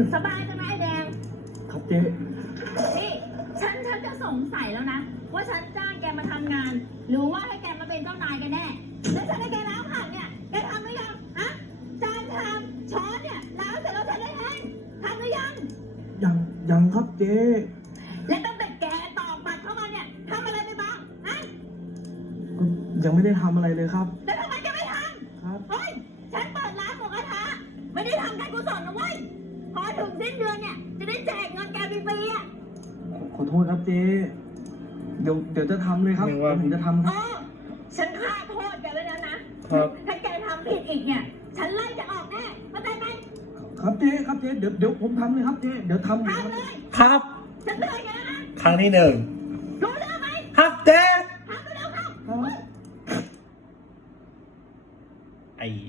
สบายใช่ไหมไอ้แดงครับเจ๊นี่ฉันจะสงสัยแล้วนะว่าฉันจ้างแกมาทำงานหรือว่าให้แกมาเป็นเจ้านายกันแน่แล้วฉันให้แกล้างผักเนี่ยแกทำหรือยังฮะจานชามช้อนเนี่ยล้างเสร็จแล้วฉันได้เองทำหรือยังยังครับเจ๊และตั้งแต่แกตอกบัตรเข้ามาเนี่ยทำอะไรไปบ้างฮะยังไม่ได้ทำอะไรเลยครับแล้วทำไมแกไม่ทำครับเฮ้ยฉันเปิดร้านหมูกระทะไม่ได้ทำการกุศลนะเว้ยพอถึงสิ้นเดือนเนี่ยจะได้แจกเงินแกฟรีๆอ่ะขอโทษครับเจ๊เดี๋ยวจะทำเลยครับผมจะทำครับฉันฆ่าโทษแกแล้วนะครับถ้าแกทำผิดอีกเนี่ยฉันไล่จะออกแน่เข้าใจไหมครับเจ๊เดี๋ยวผมทำเลยครับเจ๊เดี๋ยวทำเลยครับฉันเตือนแกแล้วนะครั้งที่หนึ่งรู้เรื่องไหมครับเจ๊ทำเร็วเข้าไอ้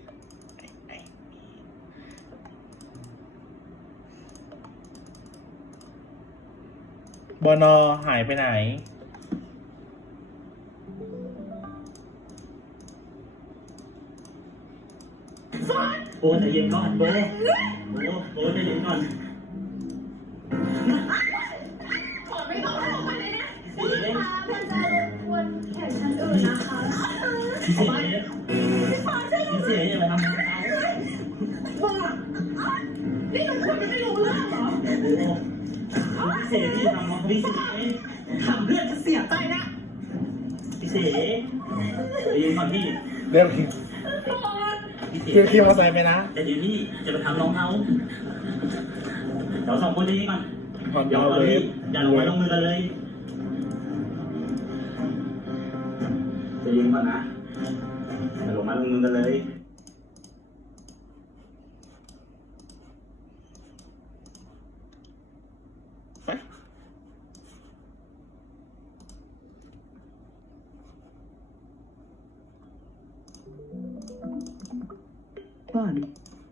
บนอหายไปไหนโบใจเย็นก่อนโบใจเย็นก่อนขอไม่บอกให้ออกมาเลยนะพาเพื่อนจะรบกวนแขกท่านอื่นนะคะพี่เสียอย่าทำบ้านี่หนูคุยไม่รู้เรื่องเหรอพี่เสียที่ทำพี่เสียทำเพื่อนจะเสียใจนะพี่เสียใจเย็นก่อนพี่เรื่องขี่มอเตอร์ไซค์ไปนะแต่เดี๋ยวพี่จะไปทำน้องเขาเราสองคนจะยิงก่อนอย่าลงไม้ลงมือกันเลยจะยิงก่อนนะอย่าลงไม้ลงมือกันเลยบ้าน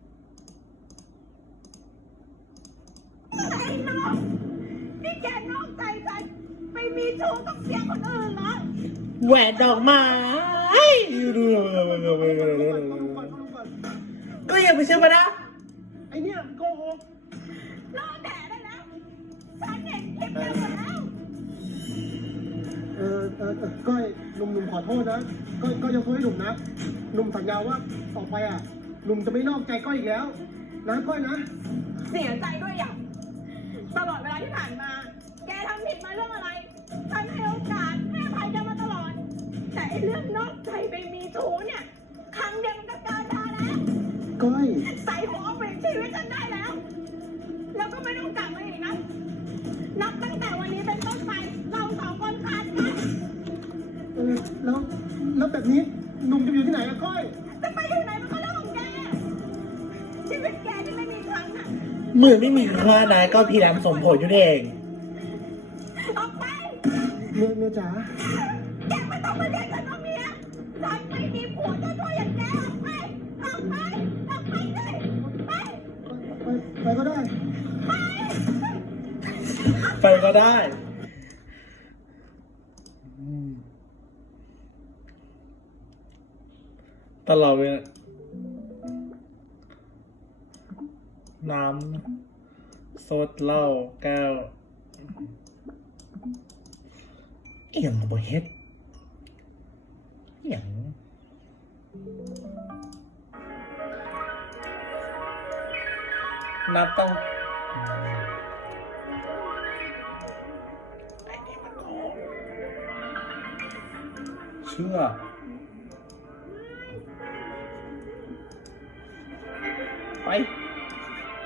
ไอ้น้องนี่แกนอกใจฉันไปมีชู้กับเสียคนอื่นเหรอแหวนดอกไม้ก็อย่าไปเชื่อมันนะไอเนี่ยโกหกรอแดดได้แล้วฉันเห็นคลิปแกหมดแล้วก้อยหนุ่มขอโทษนะก็ยกโทษให้หนุ่มนะหนุ่มสัญญาว่าต่อไปอ่ะหนุ่มจะไม่นอกใจก้อยอีกแล้วนะก้อยนะเสียใจด้วยอย่างตลอดเวลาที่ผ่านมาแกทำผิดมาเรื่องอะไรฉันให้โอกาสให้อภัยแกมาตลอดแต่เรื่องนอกใจไปมีชู้เนี่ยครั้งเดียวมันก็เกินพอแล้วก้อยใส่หัวเปลี่ยนชีวิตฉันได้แล้วแล้วก็ไม่ต้องกลับมาอีกนะนับตั้งแต่วันนี้เป็นต้นไปเราสองคนขาดกันแล้วแบบนี้หนุ่มจะอยู่ที่ไหนอะก้อยจะไปอยู่ไหนมันก็เรื่องของแกชีวิตแกที่ไม่มีครั้งน่ะเหมือนไม่มีค่านะก็พีรัมสมผลอยู่เองออกไปเมียจ๋าแกไม่ต้องมาเรียกฉันว่าเมียฉันไม่มีผัวเจ้าตัวอย่างแกออกไปไปก็ได้ไปก็ได้ตลอดเวลาน้ำสดเหล้าแก้วอย่างบ่เฮ็ดอย่างนับต้องไอ้นี่มันโกงเชื่อไปเ